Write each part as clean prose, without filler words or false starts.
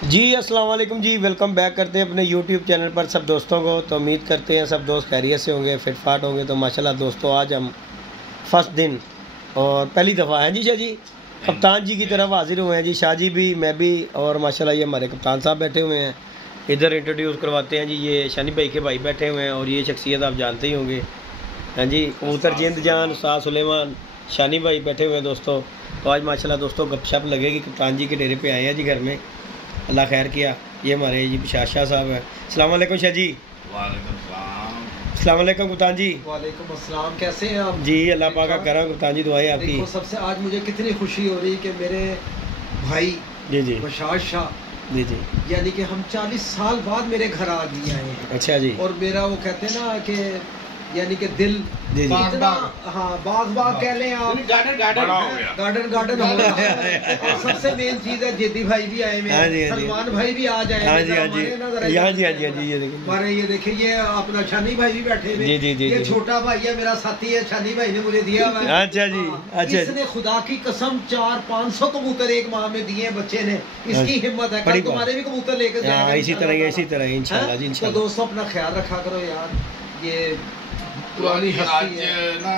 जी अस्सलाम वालेकुम जी, welcome back करते हैं अपने यूट्यूब चैनल पर सब दोस्तों को। तो उम्मीद करते हैं सब दोस्त खैरियत से होंगे, फिटफाट होंगे। तो माशाल्लाह दोस्तों, आज हम फर्स्ट दिन और पहली दफ़ा हैं जी शाह जी कप्तान जी की तरफ हाजिर हुए हैं जी। शाह जी भी, मैं भी, और माशाल्लाह ये हमारे कप्तान साहब बैठे हुए हैं। इधर इंट्रोड्यूस करवाते हैं जी, ये शानी भाई के भाई बैठे हुए हैं और ये शख्सियत आप जानते ही होंगे। हाँ जी, कबूतर जिंद जान उस्ताद सुलेमान शानी भाई बैठे हुए हैं दोस्तों। तो आज माशाल्लाह दोस्तों गपशप लगेगी। कप्तान जी के डेरे पे आए हैं जी घर में, अल्लाह खैर किया। ये हमारे जी शाह साहब हैं। अस्सलाम वालेकुम शाह जी। अस्सलाम वालेकुम कप्तान जी। वालेकुम अस्सलाम, कैसे हैं आप? जी अल्लाह पाक का करम कप्तान जी, दुआएं आपकी। देखो, सबसे आज मुझे कितनी खुशी हो रही कि मेरे भाई जी जी बशार शाह जी जी, यानी कि हम 40 साल बाद मेरे घर आ दिए आए हैं। अच्छा जी। और मेरा वो कहते हैं ना कि यानी कि दिल जी जी, इतना, हाँ बाग कह लें आप, गार्डन हो रहा है। और सबसे मेन चीज है, जेदी भाई भी आए हुए हैं, सलमान भाई भी आ जाए। हाँ जी हाँ जी हाँ जी हाँ जी हाँ जी, ये देखिए हमारे, ये देखिए ये अपना शानी भाई भी बैठे हुए। जी जी जी, ये छोटा भाई है, मेरा साथी है, शानी भाई ने मुझे दिया हुआ है। अच्छा जी, अच्छा। इसने खुदा की कसम 400-500 कबूतर एक माह में दिए बच्चे ने। इसकी हिम्मत है, कल तुम्हारे भी कबूतर लेकर जाएगा इसी तरह इंशाल्लाह जी इंशाल्लाह। तो दोस्तों अपना ख्याल रखा करो यार। ये पुरानी ਅੱਜ ਨਾ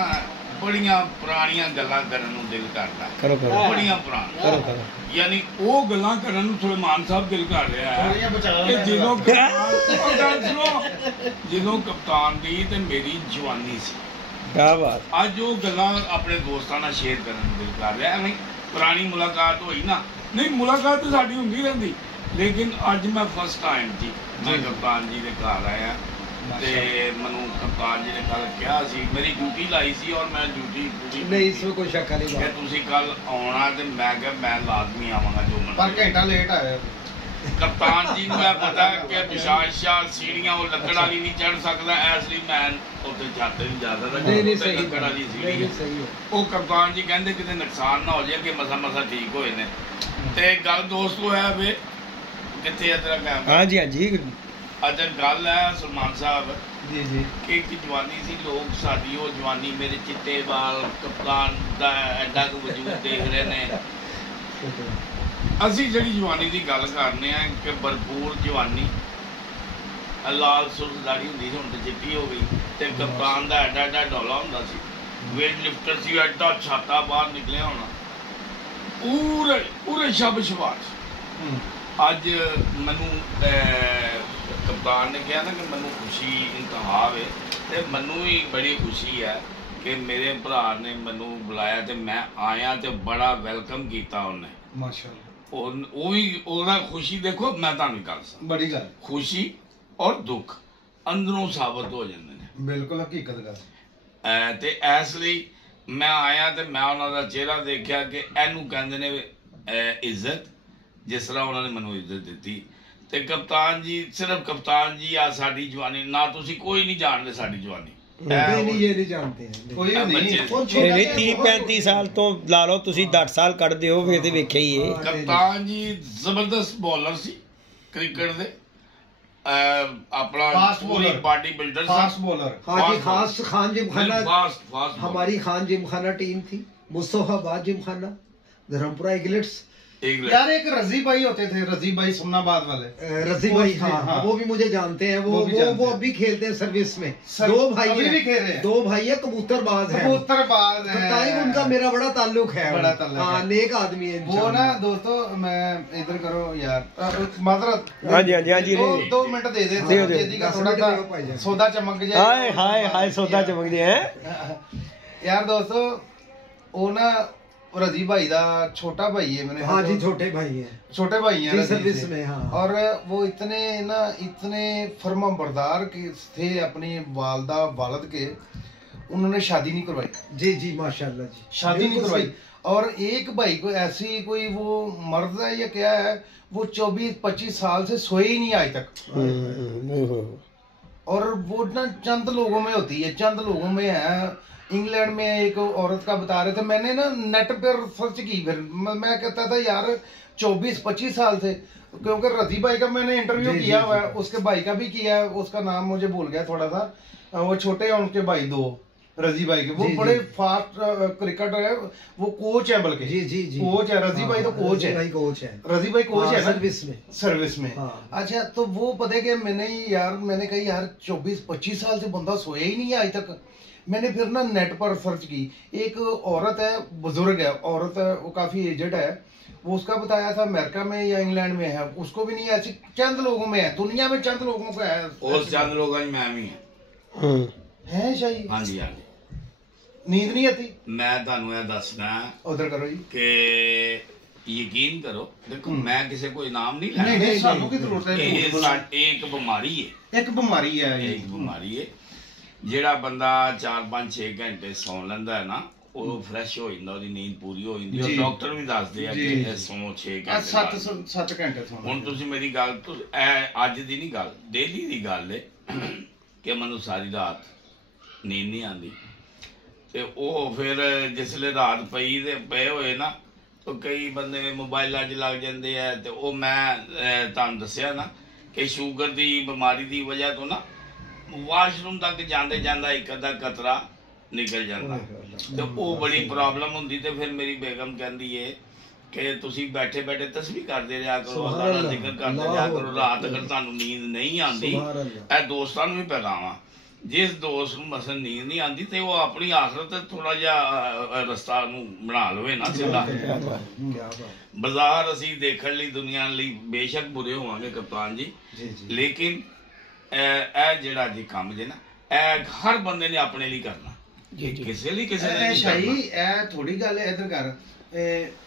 ਬੜੀਆਂ ਪੁਰਾਣੀਆਂ ਗੱਲਾਂ ਕਰਨ ਨੂੰ ਦਿਲ ਕਰਦਾ। करो करो ਬੜੀਆਂ ਪੁਰਾਣੀਆਂ करो करो। ਯਾਨੀ ਉਹ ਗੱਲਾਂ ਕਰਨ ਨੂੰ ਸੁਲੇਮਾਨ ਸਾਹਿਬ ਦਿਲ ਕਰ ਰਿਹਾ ਹੈ ਕਿ ਜਦੋਂ ਕਪਤਾਨ ਦੀ ਤੇ ਮੇਰੀ ਜਵਾਨੀ ਸੀ। क्या बात। ਅੱਜ ਉਹ ਗੱਲਾਂ ਆਪਣੇ ਦੋਸਤਾਂ ਨਾਲ ਸ਼ੇਅਰ ਕਰਨ ਨੂੰ ਦਿਲ ਕਰ ਰਿਹਾ। ਐਵੇਂ ਪੁਰਾਣੀ ਮੁਲਾਕਾਤ ਹੋਈ ਨਾ, ਨਹੀਂ ਮੁਲਾਕਾਤ ਤਾਂ ਸਾਡੀ ਹੁੰਦੀ ਰਹਿੰਦੀ, ਲੇਕਿਨ ਅੱਜ ਮੈਂ ਫਸਟ ਟਾਈਮ ਜੀ ਮੈਂ ਕਪਤਾਨ ਜੀ ਦੇ ਘਰ ਆਇਆ ਤੇ ਮੈਨੂੰ ਕਪਤਾਨ ਜੀ ਨੇ ਕੱਲ ਕਿਹਾ ਸੀ, ਮੇਰੀ ਡਿਊਟੀ ਲਾਈ ਸੀ ਔਰ ਮੈਂ ਡਿਊਟੀ ਪੂਰੀ नहीं, इसमें कोई शक नहीं ਕਿ बात। ਤੁਸੀਂ ਕੱਲ ਆਉਣਾ ਤੇ ਮੈਂ ਕਿਹਾ ਮੈਂ ਲਾਜ਼ਮੀ ਆਵਾਂਗਾ ਜੋ ਪਰ ਮਰਜ਼ੀ। ਘੰਟਾ ਲੇਟ ਆਇਆ। ਕਪਤਾਨ ਜੀ ਨੂੰ ਇਹ ਪਤਾ ਕਿ ਵਿਸ਼ਾਸ਼ਾ ਸੀੜੀਆਂ ਉਹ ਲੱਕੜ ਵਾਲੀ ਨਹੀਂ ਚੜ ਸਕਦਾ, ਇਸ ਲਈ ਮੈਂ ਉੱਥੇ ਛੱਤ ਨਹੀਂ ਜਾ ਸਕਦਾ। नहीं ਉੱਥੇ सही ਲੱਕੜ ਵਾਲੀ ਸੀੜੀ नहीं ਹੈ। सही है। ਉਹ ਕਪਤਾਨ ਜੀ ਕਹਿੰਦੇ ਕਿਤੇ ਨੁਕਸਾਨ ਨਾ ਹੋ ਜਾਏ ਕਿ ਮਸਾ ਠੀਕ ਹੋਏ ਨੇ। ਤੇ ਗੱਲ ਦੋਸਤੋ ਹੈ ਵੇ ਕਿੱਥੇ ਹੈ ਤੇਰਾ ਕੈਮਰਾ? हाँ जी हाँ जी, ਅੱਛਾ ਗੱਲ ਹੈ ਸਲਮਾਨ ਸਾਹਿਬ ਜੀ ਜੀ ਕਿ ਇੱਕ ਜਵਾਨੀ ਸੀ, ਲੋਕ ਸਾਡੀ ਉਹ ਜਵਾਨੀ, ਮੇਰੇ ਚਿੱਟੇ ਵਾਲ, ਕਪਤਾਨ ਦਾ ਐਡਾ ਕੁ ਵਜੂਦ ਦੇਖ ਰਹੇ ਨੇ। ਅਸੀਂ ਜਿਹੜੀ ਜਵਾਨੀ ਦੀ ਗੱਲ ਕਰਨੇ ਆ ਕਿ ਭਰਪੂਰ ਜਵਾਨੀ, ਲਾਲ ਸੁਰਖ ਦਾੜੀ ਹੁੰਦੀ ਸੀ, ਹੁਣ ਤੇ ਚਿੱਟੀ ਹੋ ਗਈ। ਤੇ ਕਪਤਾਨ ਦਾ ਐਡਾ ਡੋਲਾ ਹੁੰਦਾ ਸੀ, ਵੇਟ ਲਿਫਟਰ ਸੀ, ਐਡਾ ਛਾਤਾ ਬਾਹਰ ਨਿਕਲਿਆ ਹੋਣਾ, ਪੂਰੇ ਸ਼ਾਬਾਸ਼। ਅੱਜ ਮੈਨੂੰ ਕਪਤਾਨ ਨੇ ਕਿਹਾ ਨਾ ਕਿ ਮੈਨੂੰ ਖੁਸ਼ੀ ਇੰਤਹਾ ਵੇ, ਤੇ ਮੈਨੂੰ ਵੀ ਬੜੀ ਖੁਸ਼ੀ ਹੈ ਕਿ ਮੇਰੇ ਭਰਾ ਨੇ ਮੈਨੂੰ ਬੁਲਾਇਆ ਤੇ ਮੈਂ ਆਇਆ ਤੇ ਬੜਾ ਵੈਲਕਮ ਕੀਤਾ ਉਹਨੇ। ਮਾਸ਼ਾਅੱਲਾ। ਉਹ ਵੀ ਉਹਦਾ ਖੁਸ਼ੀ ਦੇਖੋ, ਮੈਂ ਤੁਹਾਨੂੰ ਗੱਲ ਸਾਂ, ਬੜੀ ਗੱਲ, ਖੁਸ਼ੀ ਔਰ ਦੁੱਖ ਅੰਦਰੋਂ ਸਾਬਤ ਹੋ ਜਾਂਦੇ ਨੇ। ਬਿਲਕੁਲ ਹਕੀਕਤ ਗੱਲ। ਤੇ ਇਸ ਲਈ ਮੈਂ ਆਇਆ ਤੇ ਮੈਂ ਉਹਨਾਂ ਦਾ ਚਿਹਰਾ ਦੇਖਿਆ ਕਿ ਇਹਨੂੰ ਕਹਿੰਦੇ ਨੇ ਇੱਜ਼ਤ, ਜਿਸ ਤਰ੍ਹਾਂ ਉਹਨਾਂ ਨੇ ਮੈਨੂੰ ਇੱਜ਼ਤ ਦਿੱਤੀ। ਤੇ ਕਪਤਾਨ ਜੀ, ਸਿਰਫ ਕਪਤਾਨ ਜੀ ਆ ਸਾਡੀ ਜਵਾਨੀ, ਨਾ ਤੁਸੀਂ ਕੋਈ ਨਹੀਂ ਜਾਣਦੇ ਸਾਡੀ ਜਵਾਨੀ। नहीं, ये नहीं जानते हैं। ਕੋਈ ਨਹੀਂ। नहीं 30-35 साल तो ला लो, तुसी 10 साल ਕੱਢਦੇ ਹੋ ਵੇ ਤੇ ਵੇਖਿਆ ਹੀ ਹੈ। ਕਪਤਾਨ ਜੀ ਜ਼ਬਰਦਸਤ ਬੋਲਰ ਸੀ ਕ੍ਰਿਕਟ ਦੇ, ਆਪਣਾ ਪੂਰੀ ਬਾਡੀ ਬਿਲਡਰ ਸੀ, फास्ट बॉलर। हाँ जी, खास खान जिमखाना, फास्ट हमारी खान जिमखाना टीम थी, मुस्तफाबाद जिमखाना, धर्मपुरा ईगलेट्स। यार एक रजी भाई होते थे, रजी भाई सुमनाबाद वाले, रजी भाई, हाँ वो भी मुझे जानते हैं। वो अभी खेलते हैं सर्विस में। दो भाई भी खेल रहे हैं। दो भाई है, कबूतरबाज है। कबूतरबाज है, उनका मेरा बड़ा ताल्लुक है, बड़ा ताल्लुक हाँ, है। नेक आदमी है वो ना दोस्तों, मैं इधर करो यार, माजरत। हाँ जी हाँ जी हाँ जी, 2 मिनट दे दे, जेदी का थोड़ा सा सौदा चमक जाए। हाय हाय हाय, सौदा चमक जाए हैं यार दोस्तों। वो ना रजी भाई दा छोटा भाई है मैंने। हाँ जी, छोटे भाई है, छोटे भाई हैं सर्विस में। हाँ, और वो इतने फर्मा बरदार के थे अपनी वालदा वालद के, उन्होंने शादी नहीं करवाई। जी जी माशाल्लाह जी, शादी नहीं करवाई। और एक भाई को ऐसी कोई वो मर्द है या क्या है, वो 24-25 साल से सोए ही नहीं आज तक। और वो ना चंद लोगों में होती है, चंद लोगों में है। इंग्लैंड में एक औरत का बता रहे थे, मैंने ना नेट पर सर्च की, फिर मैं कहता था यार 24-25 साल से, क्योंकि रजी भाई का मैंने इंटरव्यू किया हुआ है, उसके भाई का भी किया है, उसका नाम मुझे भूल गया थोड़ा सा, वो छोटे हैं उनके भाई 2, रजी भाई के, वो बड़े फास्ट क्रिकेटर है, वो कोच है, बल्कि जी कोच है रजी भाई, तो कोच है, रजी भाई कोच है सर्विस में। अच्छा, तो वो पता है कि मैंने कही यार 24-25 साल से बंदा सोया ही नहीं है आज तक। मैंने फिर ना नेट पर सर्च की, एक औरत है, बुजुर्ग है औरत है, वो काफी एजेड है, वो उसका बताया था अमेरिका में या इंग्लैंड में है, उसको भी नहीं है, ऐसे चंद लोगों में है, दुनिया में चंद लोगों को है, और चंद लोगों में मैं भी है शाही। हाँ जी, हाँ जी। नींद नहीं आती? मैं ਤੁਹਾਨੂੰ ਇਹ ਦੱਸਣਾ उधर करो जी कि यकीन करो, देखो मैं किसी को इनाम नहीं लेना, नहीं सानू की जरूरत है, एक बीमारी है, एक बीमारी है, एक बीमारी है। ਜਿਹੜਾ ਬੰਦਾ 4-5-6 ਘੰਟੇ ਸੌਂ ਲੈਂਦਾ ਹੈ ਨਾ, ਉਹ ਫਰੈਸ਼ ਹੋ ਜਾਂਦਾ, ਉਹਦੀ ਨੀਂਦ ਪੂਰੀ ਹੋ ਜਾਂਦੀ ਹੈ। ਡਾਕਟਰ ਵੀ ਦੱਸਦੇ ਆ ਕਿ ਸੌਂ 6 ਘੰਟੇ 7 ਘੰਟੇ ਸੌਂ। ਹੁਣ ਤੁਸੀਂ ਮੇਰੀ ਗੱਲ, ਅੱਜ ਦੀ ਨਹੀਂ ਗੱਲ, ਡੇਲੀ ਦੀ ਗੱਲ ਹੈ ਕਿ ਮੈਨੂੰ ਸਾਰੀ ਰਾਤ ਨੀਂਦ ਨਹੀਂ ਆਉਂਦੀ, ਤੇ ਉਹ ਫਿਰ ਜਿਸਲੇ ਰਾਤ ਪਏ ਹੋਏ ਨਾ, ਤਾਂ ਕਈ ਬੰਦੇ ਮੋਬਾਈਲਾਂ 'ਚ ਲੱਗ ਜਾਂਦੇ ਆ, ਤੇ ਉਹ ਮੈਂ ਤੁਹਾਨੂੰ ਦੱਸਿਆ ਨਾ ਕਿ ਸ਼ੂਗਰ ਦੀ ਬਿਮਾਰੀ ਦੀ ਵਜ੍ਹਾ ਤੋਂ ਨਾ ਵਾਸ਼ਰੂਮ ਤੱਕ ਜਾਂਦੇ ਜਾਂਦਾ ਇੱਕ ਅੱਧਾ ਕਤਰਾ ਨਿਕਲ ਜਾਂਦਾ, ਤੇ ਉਹ ਬੜੀ ਪ੍ਰੋਬਲਮ ਹੁੰਦੀ। ਤੇ ਫਿਰ ਮੇਰੀ ਬੇਗਮ ਕਹਿੰਦੀ ਏ ਕਿ ਤੁਸੀਂ ਬੈਠੇ ਬੈਠੇ ਤਸਬੀਹ ਕਰਦੇ ਰਿਹਾ ਕਰੋ, ਅੱਲਾਹ ਦਾ ਜ਼ਿਕਰ ਕਰਦੇ ਰਿਹਾ ਕਰੋ, ਰਾਤ ਅਗਰ ਤੁਹਾਨੂੰ ਨੀਂਦ ਨਹੀਂ ਆਉਂਦੀ, ਇਹ ਦੋਸਤਾਂ ਨੂੰ ਵੀ ਪੈਗਾਮ, ਜਿਸ ਦੋਸਤ ਨੂੰ ਮਸਲ ਨੀਂਦ ਨਹੀਂ ਆਉਂਦੀ ਤੇ ਉਹ ਆਪਣੀ ਆਖਰਤ ਥੋੜਾ ਜਿਹਾ ਰਸਤਾ ਨੂੰ ਬਣਾ ਲਵੇ ਨਾ ਸਿੱਧਾ। ਬਾਜ਼ਾਰ ਅਸੀਂ ਦੇਖਣ ਲਈ, ਦੁਨੀਆ ਲਈ ਬੇਸ਼ੱਕ ਬੁਰੇ ਹੋਵਾਂਗੇ ਕਪਤਾਨ ਜੀ, ਲੇਕਿਨ ਇਹ ਜਿਹੜਾ ਜੀ ਕੰਮ ਜੇ ਨਾ, ਇਹ ਹਰ ਬੰਦੇ ਨੇ ਆਪਣੇ ਲਈ ਕਰਨਾ, ਕਿਸੇ ਲਈ ਕਿਸੇ ਨੇ ਸ਼ਾਹੀ। ਇਹ ਥੋੜੀ ਗੱਲ ਹੈ, ਇਧਰ ਕਰ,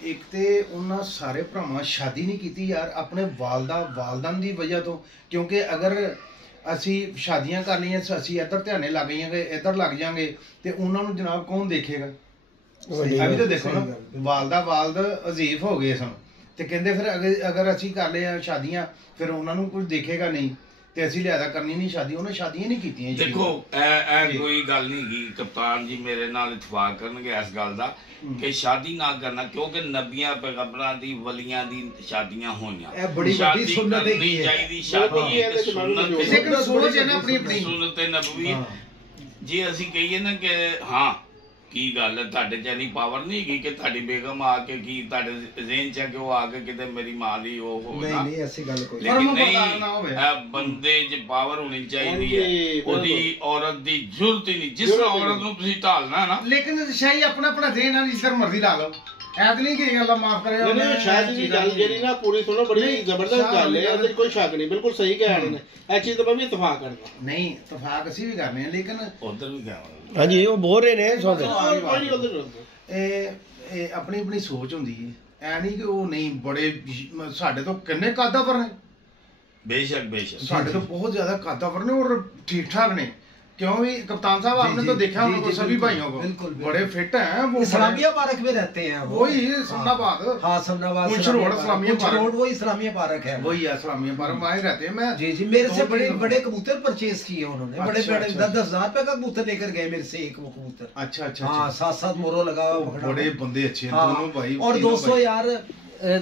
ਇੱਕ ਤੇ ਉਹਨਾਂ ਸਾਰੇ ਭਰਾਵਾਂ ਸ਼ਾਦੀ ਨਹੀਂ ਕੀਤੀ ਯਾਰ ਆਪਣੇ ਵਾਲਦਾਨ ਦੀ ਵਜ੍ਹਾ ਤੋਂ, ਕਿਉਂਕਿ ਅਗਰ ਅਸੀਂ ਸ਼ਾਦੀਆਂ ਕਰ ਲਈਆਂ, ਅਸੀਂ ਇੱਧਰ ਧਿਆਨੇ ਲੱਗ ਜਾਵਾਂਗੇ, ਇੱਧਰ ਲੱਗ ਜਾਵਾਂਗੇ, ਤੇ ਉਹਨਾਂ ਨੂੰ ਜਨਾਬ ਕੌਣ ਦੇਖੇਗਾ? ਇਹ ਵੀ ਤਾਂ ਦੇਖੋ ਨਾ, ਵਾਲਦ ਅਜ਼ੀਫ ਹੋ ਗਏ ਸਨ, ਤੇ ਕਹਿੰਦੇ ਫਿਰ ਅਗਰ ਅਸੀਂ ਕਰ ਲਿਆ ਸ਼ਾਦੀਆਂ, ਫਿਰ ਉਹਨਾਂ ਨੂੰ ਕੁਝ ਦੇਖੇਗਾ ਨਹੀਂ, ਤੇ ਅਸੀਂ ਲਿਆਦਾ ਕਰਨੀ ਨਹੀਂ ਸ਼ਾਦੀ, ਉਹਨੇ ਸ਼ਾਦੀਆਂ ਨਹੀਂ ਕੀਤੀਆਂ। ਦੇਖੋ ਇਹ ਕੋਈ ਗੱਲ ਨਹੀਂ ਗੀ, ਕਪਤਾਨ ਜੀ ਮੇਰੇ ਨਾਲ ਇਤਫਾਕ ਕਰਨਗੇ ਇਸ ਗੱਲ ਦਾ ਕਿ ਸ਼ਾਦੀ ਨਾ ਕਰਨਾ, ਕਿਉਂਕਿ ਨਬੀਆਂ ਪੈਗੰਬਰਾਂ ਦੀ ਵਲੀਆਂ ਦੀ ਸ਼ਾਦੀਆਂ ਹੋਈਆਂ, ਇਹ ਬੜੀ ਵੱਡੀ ਸੁਨਨਤ ਹੈ ਚਾਹੀਦੀ, ਸ਼ਾਦੀ ਇੱਕ ਸੋਚ ਹੈ ਨਾ ਆਪਣੀ ਆਪਣੀ ਸੁਨਨਤ ਨਬਵੀ। ਜੇ ਅਸੀਂ ਕਹੀਏ ਨਾ ਕਿ ਹਾਂ ਕੀ ਗੱਲ ਹੈ, ਤੁਹਾਡੇ 'ਚ ਇੰਨੀ ਪਾਵਰ ਨਹੀਂ ਹੈਗੀ ਕਿ ਤੁਹਾਡੀ ਬੇਗਮ ਆ ਕੇ ਕੀ ਤੁਹਾਡੇ ਜ਼ਿਹਨ 'ਚ ਕਿ ਉਹ ਆ ਕੇ ਕਿਤੇ ਮੇਰੀ ਮਾਂ ਦੀ ਉਹ ਹੋਵੇ, ਨਹੀਂ ਐਸੀ ਗੱਲ ਕੋਈ ਨਹੀਂ, ਬੰਦੇ 'ਚ ਪਾਵਰ ਹੋਣੀ ਚਾਹੀਦੀ ਹੈ, ਉਹਦੀ ਔਰਤ ਦੀ ਜ਼ਰੂਰਤ ਹੀ ਨਹੀਂ, ਜਿਸ ਔਰਤ ਨੂੰ ਤੁਸੀਂ ਢਾਲਣਾ ਨਾ। ਲੇਕਿਨ ਸ਼ਾਹੀ ਆਪਣਾ ਜ਼ਿਹਨ ਨਾਲ ਜਿਸ ਮਰਜ਼ੀ ਲਾ ਲਓ, ਐਦ ਨਹੀਂ ਕਿ ਅੱਲਾ ਮਾਫ ਕਰੇ। ਨਹੀਂ ਸ਼ਾਇਦ ਦੀ ਗੱਲ ਜਿਹੜੀ ਨਾ ਪੂਰੀ ਸੁਣੋ, ਬੜੀ ਜ਼ਬਰਦਸਤ ਗੱਲ ਹੈ, ਇਹਦੇ ਕੋਈ ਸ਼ੱਕ ਨਹੀਂ, ਬਿਲਕੁਲ ਸਹੀ ਕਹਿ ਰਹੇ ਨੇ, ਇਹ ਚੀਜ਼ ਤਾਂ ਮੈਂ ਵੀ ਇਤਫਾਕ ਕਰਦਾ। ਨਹੀਂ ਇਤਫਾਕ ਅਸੀਂ ਵੀ ਕਰਨੇ ਆ, ਲੇਕਿਨ ਉਧਰ ਵੀ ਕਹਾਂਗੇ हाँ जी, वो बोल रहे ने अपनी अपनी सोच होंदी है, ऐ नहीं कि वो नहीं बड़े साडे तो किन्ने कादावर ने, बेशक साडे तो बहुत ज्यादा कादावर ने और ठीक ठाक ने, क्यों भी कप्तान साहब आपने तो देखा उनको सभी भाइयों को, बिल्कुल बड़े फिट हैं, वो इस्लामिया पार्क में रहते हैं, वही समनाबाद, हाँ समनाबाद इस्लामिया पार्क, वही इस्लामिया पार्क है, वही है इस्लामिया पार्क, वहीं रहते हैं। मैं जी मेरे से बड़े कबूतर परचेज किए उन्होंने, बड़े 10,000 रुपए का कबूतर लेकर गए मेरे से, एक कबूतर। अच्छा हाँ, 7 मोरो लगा हुआ, बड़े बंदे अच्छे हैं दोनों भाई। और दोस्तों यार,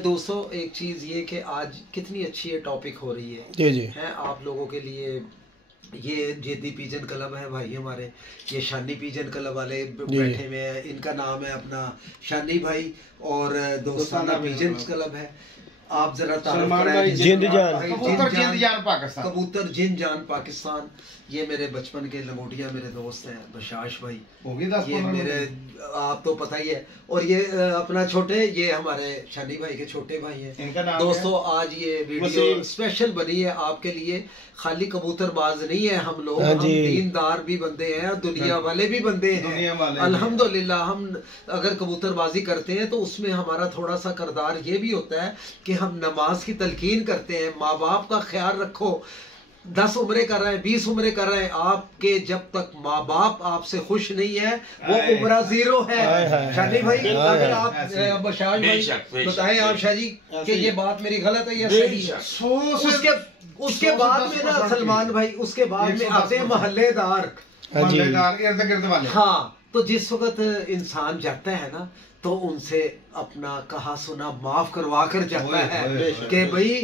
दोस्तों एक चीज ये कि आज कितनी अच्छी ये टॉपिक हो रही है जी है आप लोगों के लिए। ये जेदी पिजन क्लब है भाई हमारे, ये शानी पिजन क्लब वाले बैठे हुए हैं, इनका नाम है अपना शानी भाई, और दोस्ताना पिजन क्लब है। आप जरा कबूतर जिन जान पाकिस्तान, ये मेरे बचपन के लंगोटिया मेरे दोस्त हैं, बशाश भाई ये मेरे, आप तो पता ही है, और ये अपना छोटे, ये हमारे शानी भाई के छोटे भाई हैं। दोस्तों आज ये वीडियो स्पेशल बनी है आपके लिए, खाली कबूतरबाज नहीं है हम लोग, हम दीनदार भी बंदे हैं, दुनिया वाले भी बंदे हैं अल्हम्दुलिल्लाह। हम अगर कबूतरबाजी करते हैं तो उसमें हमारा थोड़ा सा किरदार ये भी होता है कि हम नमाज की तलकीन करते हैं, माँ बाप का ख्याल रखो, 10 उम्रें कर रहे हैं, 20 उम्रें कर रहे हैं, आपके जब तक माँ बाप आपसे खुश नहीं है वो उम्र 0 है। शादी भाई अगर आप बशार भाई बताएं आप शाह जी कि ये बात मेरी गलत है या सही है। उसके बाद में ना सलमान भाई, उसके बाद में आते हैं मोहल्लेदार, इर्द गिर्द वाले। हाँ तो जिस वक्त इंसान जाता है ना तो उनसे अपना कहा सुना माफ करवा कर जाता है कि भाई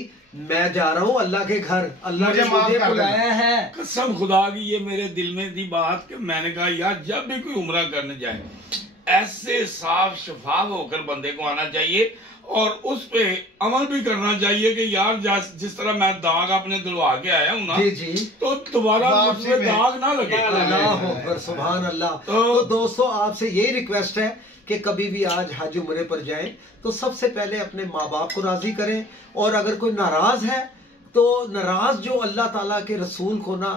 मैं जा रहा हूँ अल्लाह के घर, अल्लाह ने मुझे बुलाया है। कसम खुदा की ये मेरे दिल में थी बात कि मैंने कहा यार जब भी कोई उम्रा करने जाए ऐसे साफ शफाफ होकर बंदे को आना चाहिए और उस पे अमल भी करना चाहिए कि यार जिस तरह मैं दाग अपने दिलवा के आया हूँ ना जी तो दोबारा मुझे दाग ना लगे। अल्लाह सुभान अल्लाह। तो दोस्तों आपसे यही रिक्वेस्ट है कि कभी भी आज हज उम्रे पर जाएं तो सबसे पहले अपने माँ बाप को राजी करें, और अगर कोई नाराज है तो नाराज जो अल्लाह ताला के रसूल को ना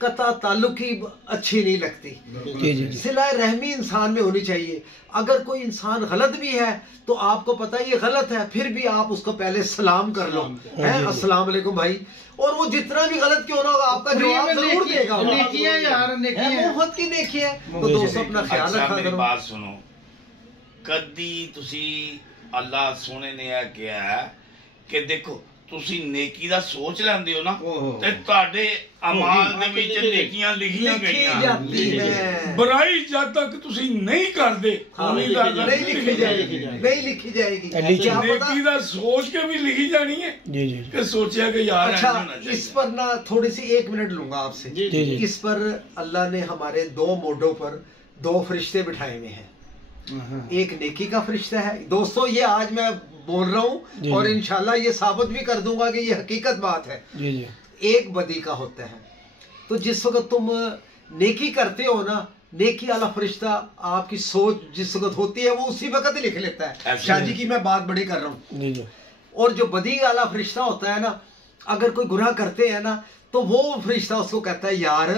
कता ताल्लुकी अच्छी नहीं लगती। सिला रहमी इंसान में होनी चाहिए। अगर कोई इंसान गलत भी है तो आपको पता है ये गलत है, फिर भी आप उसको पहले सलाम कर लो, है अस्सलाम वालेकुम भाई, और वो जितना भी गलत क्यों ना होगा आपका जवाब जरूर देगा। नेकियां यार, नेकियां बहुत की नेकी है। तो दोस्तों अपना ख्याल रखा मेरी करो। बात सुनो, कदी तुसी अल्लाह सोने ने आ किया है कि देखो ਤੁਸੀਂ नेकी ਦਾ सोच ਲੈਂਦੇ ਹੋ ਨਾ ਤੇ ਤੁਹਾਡੇ ਅਮਾਲ ਦੇ ਵਿੱਚ नेकियां लिखੀਆਂ ਗਈਆਂ बुराई जब तक ਤੁਸੀਂ नहीं ਕਰਦੇ नहीं लिखी जाएगी, नहीं लिखी जाएगी। नेकी ਦਾ सोच के भी लिखी जानी है जी जी कि सोचा कि यार अच्छा इस पर ना थोड़ी सी 1 मिनट लूंगा आपसे। इस पर अल्लाह ने हमारे 2 मोडों पर 2 फरिश्ते बिठाए हुए हैं। एक नेकी का फरिश्ता है। दोस्तों ये आज मैं बोल रहा हूँ और इंशाल्लाह ये साबित भी कर दूंगा कि ये हकीकत बात है। जी जी। एक बदी का होता है। तो जिस वक्त तुम नेकी करते हो ना, नेकी वाला फरिश्ता आपकी सोच जिस वक्त होती है वो उसी वक्त ही लिख लेता है। शाहजी की मैं बात बड़ी कर रहा हूँ। और जो बदी वाला फरिश्ता होता है ना, अगर कोई गुनाह करते हैं ना तो वो फरिश्ता उसको कहता है यार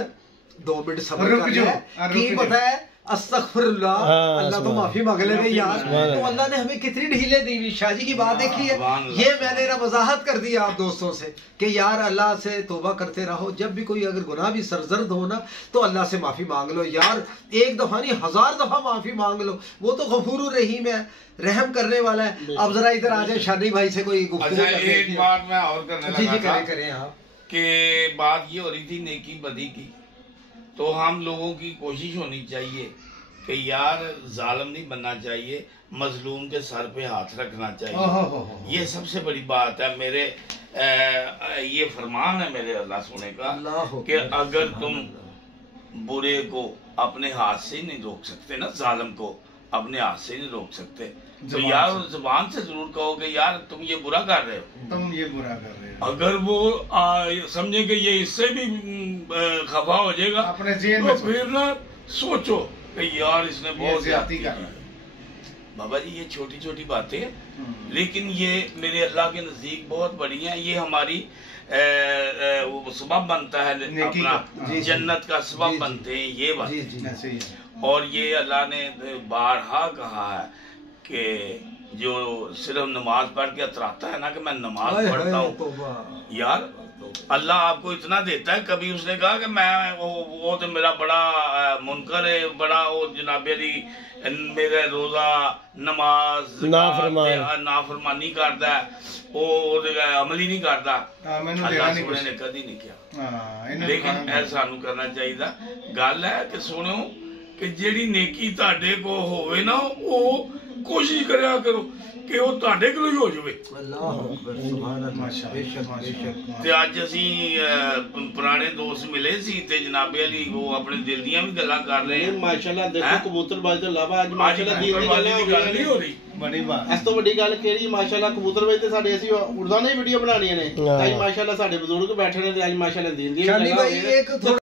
2 मिनट सब्र कर ले, की पता है अस्तगफिरुल्लाह, अल्लाह तो माफी मांग ले भाई यार। तो अल्लाह ने हमें कितनी ढीलें दी हुई। शाहजी की बात देखी है, ये मैंने ना वजाहत कर दी आप दोस्तों से कि यार अल्लाह से तौबा करते रहो। जब भी कोई अगर गुनाह भी सरजर्द हो ना तो अल्लाह से माफी मांग लो यार, 1 दफा नहीं 1000 दफा माफी मांग लो। वो तो गफूर रहीम है, रहम करने वाला है। अब जरा इधर आ जाए शानी भाई से कोई गुफ्तगू करने एक बात मैं और करने लगा था। करें आप कि बात ये हो रही थी नेकी बदी की, तो हम लोगों की कोशिश होनी चाहिए कि यार जालिम नहीं बनना चाहिए, मजलूम के सर पे हाथ रखना चाहिए। ये सबसे बड़ी बात है। मेरे ये फरमान है मेरे अल्लाह सुने का कि अगर तुम बुरे को अपने हाथ से नहीं रोक सकते ना, जालिम को अपने हाथ से नहीं रोक सकते, तो यार जुबान से जरूर कहो कि यार तुम ये बुरा कर रहे हो, तुम ये बुरा कर रहे हो। अगर वो समझे कि ये इससे भी खफा हो जाएगा अपने जेल तो फिर ना सोचो कि यार इसने बहुत ज्यादती कर रहा है। बाबा जी ये छोटी छोटी बातें लेकिन ये मेरे अल्लाह के नजदीक बहुत बड़ी हैं। ये हमारी वो सबब बनता है, अपना जन्नत का सबब बनते हैं ये बात। और ये अल्लाह ने बारहा कहा है कि जो सिर्फ नमाज पढ़ के अतराता है ना कि मैं नमाज पढ़ता हूँ, यार अल्लाह आपको इतना देता है। कभी उसने कहा कि मैं वो तो मेरा बड़ा मुनकर है, बड़ा वो जनाबे दी मेरे रोजा नमाज नाफरमानी करता है, वो अमल ही नहीं करता। अल्लाह ने कभी नहीं किया, लेकिन ऐसा सानू करना चाहिए। गल है कि सुनो कि जेड़ी नेकी तुहाडे को होवे ना वो कोशिश करया करो कि वो तुहाडे कोल ही हो जावे। ते अज असी पुराने दोस्त मिले सी ते जनाबे अली वो अपने दिल दियां भी गल्लां कर रहे हैं। माशाल्लाह देखो कबूतरबाजी तो इलावा अज माशाल्लाह दी गल नहीं हो रही। बड़ी बात इस तो बड़ी गल केड़ी माशाल्लाह कबूतरबाजी ते साडे असी उड़दा नहीं वीडियो बनाणीਆਂ ने। अज माशाल्लाह साडे बुजुर्ग बैठे ने ते अज माशाल्लाह दीन दी